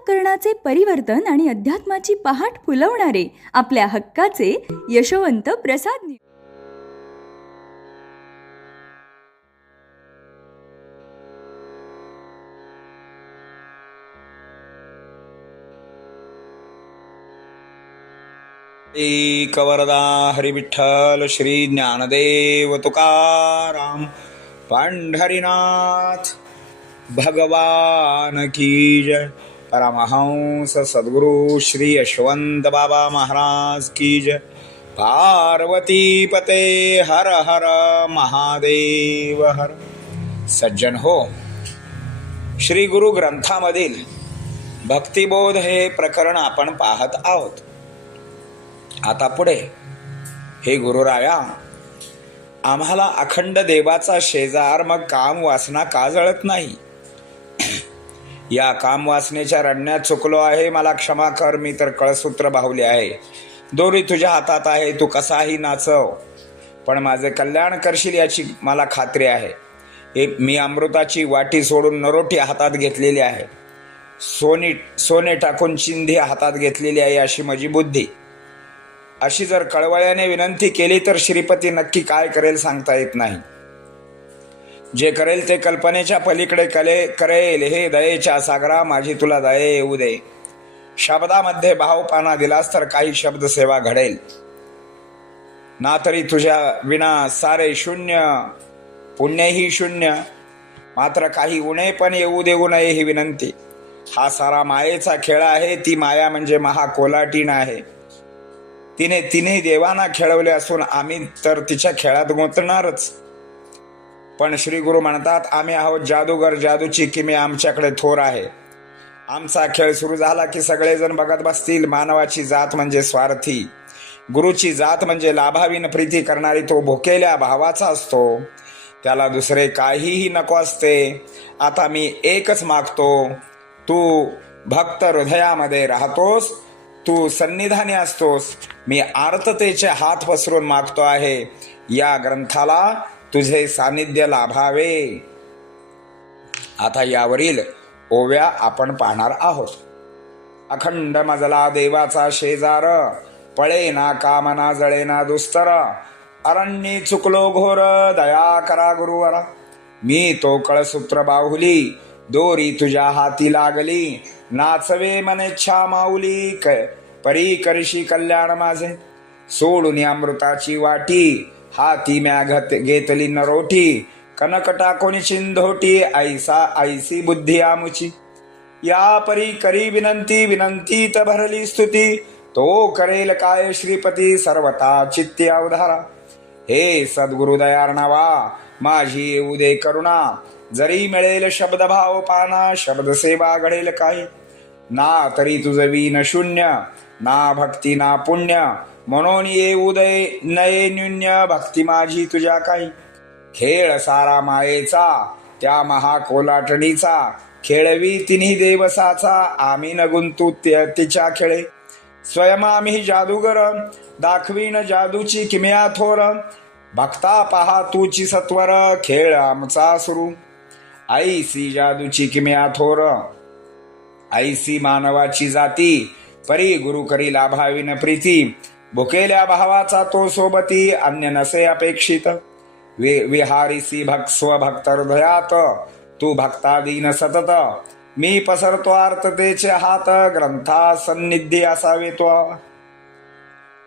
अंतःकरणाचे परिवर्तन आणि अध्यात्माची पहाट फुलवणारे आपल्या हक्काचे यशवंत प्रसाद एक वरदा हरी विठ्ठल श्री ज्ञानदेव तुकाराम पंढरीनाथ भगवान की जय। परमहंस सद्गुरु श्री यशवंत बाबा महाराज की जय। पार्वती पते हर हर महादेव हर। सज्जन हो, श्री गुरु ग्रंथामधील भक्तिबोध हे प्रकरण आपण पाहत आहोत। आता पुढे, हे गुरुराया, आम्हाला अखंड देवाचा शेजार मग काम वासना का जळत नाही? या काम वासनेच्या रडण्यात चुकलो आहे, मला क्षमा कर, मी तर कळसूत्र बाहुले आहे। दोरी तुझ्या हातात आहे, तू कसाही नाचव, पण माझे कल्याण करशील याची मला खात्री आहे। मी अमृताची वाटी सोडून नरोटी हातात घेतलेली आहे, सोने टाकून चिंधी हातात घेतलेली आहे अशी माझी बुद्धी। अशी जर कळवळ्याने विनंती केली तर श्रीपती नक्की काय करेल सांगता येत नाही। जे करेल ते कल्पनेच्या पलीकडे करेल। हे दयेच्या सागरा, माझी तुला दये येऊ दे। शब्दामध्ये भावपाना दिलास तर काही शब्द सेवा घडेल, ना तरी तुझ्या विना सारे शून्य, पुण्यही शून्य। मात्र काही उणे पण येऊ देऊ नये ही विनंती। हा सारा मायेचा खेळ आहे, ती माया म्हणजे महाकोलाटीन आहे। तिने देवांना खेळवले असून आम्ही तर तिच्या खेळात गुंतणारच। पण श्री गुरु म्हणतात, आम्ही आहोत जादूगर, जादूची किमी आमच्याकडे थोर आहे। आमचा खेळ सुरू झाला की सगळेजण बघत बसतील। मानवाची जात म्हणजे स्वार्थी, गुरुची जात म्हणजे लाभाविन प्रीती करणारी। तो भुकेल्या भावाचा असतो, त्याला दुसरे काहीही नको असते। आता मी एकच मागतो, तू भक्त हृदयामध्ये राहतोस, तू सन्निधानी असतोस। मी आर्ततेचे हात पसरून मागतो आहे, या ग्रंथाला तुझे सानिध्य लाभावे। आता यावरील ओव्या आपण पाहणार आहोत। अखंड मजला देवाचा शेजार, पळे ना कामना जळे ना दुस्तर। अरण्ये चुकलो घोर, दया करा गुरुवरा। मी तो कळसूत्र बाहुली, दोरी तुझ्या हाती लागली। नाचवे मनेच्छा माऊली, परी करशी कल्याण माझे। सोडून अमृताची वाटी, हाती म्या घेतली नरोटी। कनक टाकोनी चिंधोटी, ऐसी बुद्धी आमुची। या परी करी विनंती, विनंतीत भरली स्तुती। तो करेल काय श्रीपती, सर्वता चित्ती अवधारा। हे सद्गुरु दयार्णवा, माझी येऊ दे करुणा। जरी मिळेल शब्द भाव पाना, शब्द सेवा घडेल काही। ना तरी तुझ विन शून्य, ना भक्ती ना पुण्य। म्हणून येऊ दे नये न्यून्य, भक्ती माझी तुझ्या काही। खेळ सारा मायेचा, त्या महाकोलाटणीचा। खेळवी तिन्ही देवसाचा, आम्ही न गुंतू तिच्या खेळे। स्वयं आम्ही जादूगर, दाखवीन जादूची किमया थोर। भक्ता पहा तूची सत्वर, खेळ आमचा सुरू। ऐसी जादूची किमया थोर, ऐसी मानवाची जाती। परी गुरु करी लाभाविन प्रीती, भुकेल्या भावाचा तो सोबती। अन्य नसे अपेक्षित, विहारिसी स्वभक्त हृदयात। तू भक्तादीन सतत, मी पसरतो आर्ततेचे हात। ग्रंथा सन्निधी असावे तो।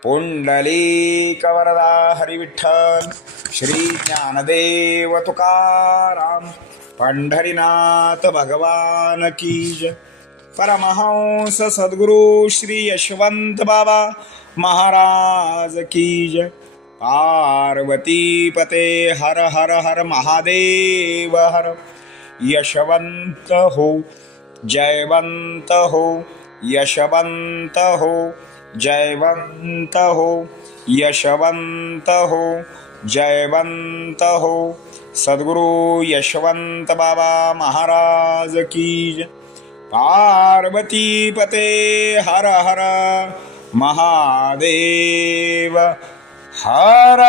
पुंडलिक वरदा हरी विठ्ठल श्री ज्ञानदेव तुकाराम पंढरीनाथ भगवान की जय। परमहंस सद्गुरु श्री यशवंत बाबा महाराज की जय। पार्वती पते हर हर हर महादेव हर। यशवंत हो, जयवंत हो, यशवंत हो, जयवंत हो, यशवंत हो, जयवंत हो। सद्गुरु यशवंत बाबा महाराज की जय। पार्वती पते हर हर महादेव हर।